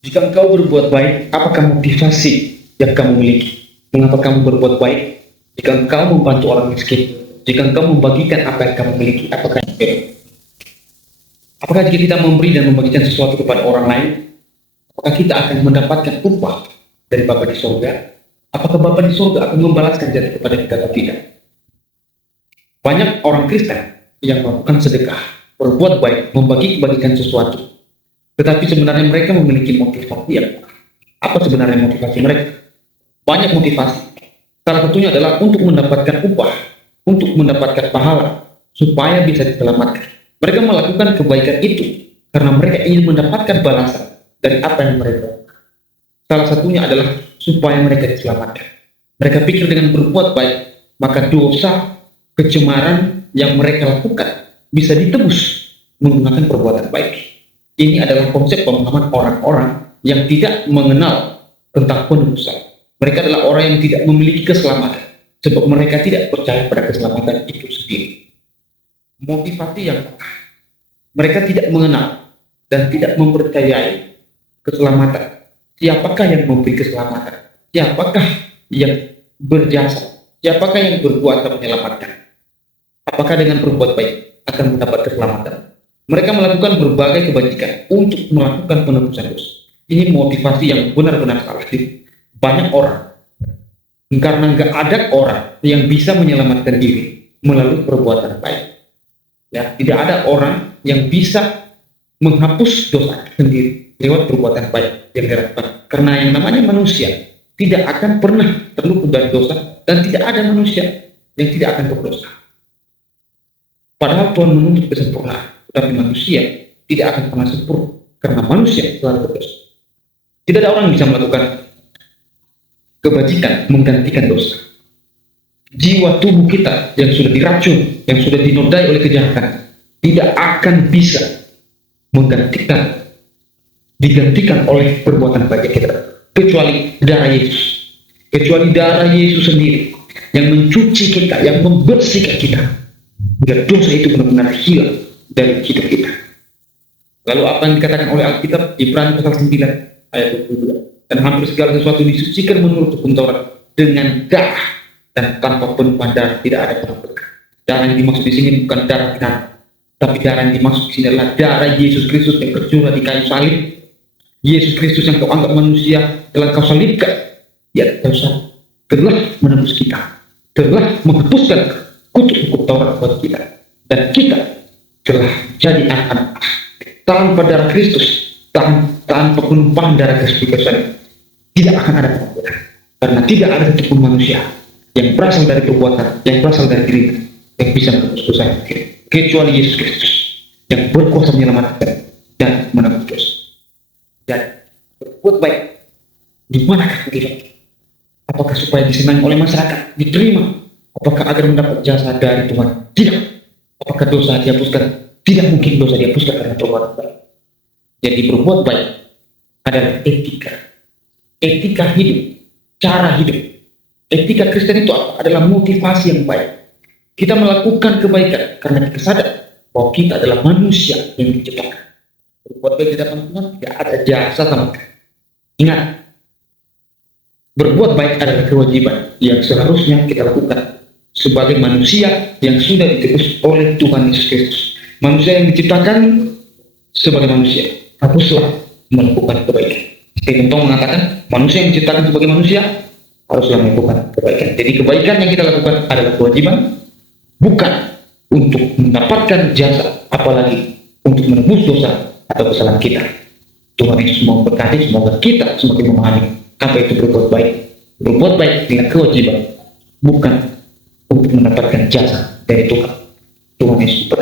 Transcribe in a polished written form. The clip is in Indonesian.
Jika engkau berbuat baik, apakah motivasi yang kamu miliki? Mengapa kamu berbuat baik? Jika engkau membantu orang miskin, jika engkau membagikan apa yang kamu miliki, apakah itu? Apakah jika kita memberi dan membagikan sesuatu kepada orang lain, apakah kita akan mendapatkan upah dari Bapa di surga? Apakah Bapa di surga akan membalaskan jasa kepada kita atau tidak? Banyak orang Kristen yang melakukan sedekah, berbuat baik, membagikan sesuatu, tetapi sebenarnya mereka memiliki motivasi yang apa sebenarnya motivasi mereka? Banyak motivasi. Salah satunya adalah untuk mendapatkan upah, untuk mendapatkan pahala, supaya bisa diselamatkan. Mereka melakukan kebaikan itu karena mereka ingin mendapatkan balasan dari apa yang mereka lakukan. Salah satunya adalah supaya mereka diselamatkan. Mereka pikir dengan berbuat baik, maka dosa, kecemaran yang mereka lakukan bisa ditebus menggunakan perbuatan baik. Ini adalah konsep pemahaman orang-orang yang tidak mengenal tentang penebusan. Mereka adalah orang yang tidak memiliki keselamatan, sebab mereka tidak percaya pada keselamatan itu sendiri. Motivasi yang salah. Mereka tidak mengenal dan tidak mempercayai keselamatan. Siapakah yang memberi keselamatan? Siapakah yang berjasa? Siapakah yang berkuasa menyelamatkan? Apakah dengan berbuat baik akan mendapat keselamatan? Mereka melakukan berbagai kebajikan untuk melakukan penebusan dosa. Ini motivasi yang benar-benar salah. Banyak orang, karena nggak ada orang yang bisa menyelamatkan diri melalui perbuatan baik. Ya, tidak ada orang yang bisa menghapus dosa sendiri lewat perbuatan baik yang dilakukan. Karena yang namanya manusia tidak akan pernah terluput dari dosa, dan tidak ada manusia yang tidak akan berdosa. Padahal Tuhan menuntut kesempurnaan, tetapi manusia tidak akan pernah sempurna karena manusia selalu berdosa. Tidak ada orang yang bisa melakukan kebajikan menggantikan dosa. Jiwa tubuh kita yang sudah diracun, yang sudah dinodai oleh kejahatan, tidak akan bisa digantikan oleh perbuatan baik kita, kecuali darah Yesus. Kecuali darah Yesus sendiri yang mencuci kita, yang membersihkan kita, biar dosa itu benar-benar hilang dari hidup kita. Lalu apa yang dikatakan oleh Alkitab, Ibrani pasal 9 ayat 22, dan hampir segala sesuatu disucikan menurut hukum Taurat dengan darah, dan tanpa penumpahan darah tidak ada perabotan. Darah yang dimaksud di sini bukan darah binatang, tapi darah yang dimaksud di sini adalah darah Yesus Kristus yang tercurah di kayu salib. Yesus Kristus yang kau anggap manusia telah kau salibkan di atas kayu salib, telah menebus kita, telah menghapuskan kutuk hukum Taurat buat kita, dan kita telah jadi anak-anak. Tanpa darah Kristus, tanpa penumpahan darah Kristus tidak akan ada perabotan, karena tidak ada satupun manusia yang berasal dari perbuatan, yang berasal dari diri yang bisa menebus dosa, kecuali Yesus Kristus yang berkuasa menyelamatkan dan menebus dosa. Dan berbuat baik di manakah kita? Apakah supaya disenangi oleh masyarakat, diterima? Apakah agar mendapat jasa dari Tuhan? Tidak. Apakah dosa dihapuskan? Tidak mungkin dosa dihapuskan karena perbuatan baik. Jadi berbuat baik adalah etika hidup, cara hidup. Etika Kristen itu apa? Adalah motivasi yang baik. Kita melakukan kebaikan karena kita sadar bahwa kita adalah manusia yang diciptakan. Berbuat baik di hadapan Tuhan tidak ada jasa sama sekali. Ingat, berbuat baik adalah kewajiban yang seharusnya kita lakukan sebagai manusia yang sudah ditebus oleh Tuhan Yesus Kristus. Manusia yang diciptakan sebagai manusia haruslah melakukan kebaikan. Stephen Tong mengatakan manusia yang diciptakan sebagai manusia haruslah melakukan kebaikan. Jadi kebaikan yang kita lakukan adalah kewajiban, bukan untuk mendapatkan jasa, apalagi untuk menebus dosa atau kesalahan kita. Tuhan Yesus memberkati, semoga kita semakin memahami apa itu berbuat baik. Berbuat baik dengan kewajiban, bukan untuk mendapatkan jasa dari Tuhan. Tuhan Yesus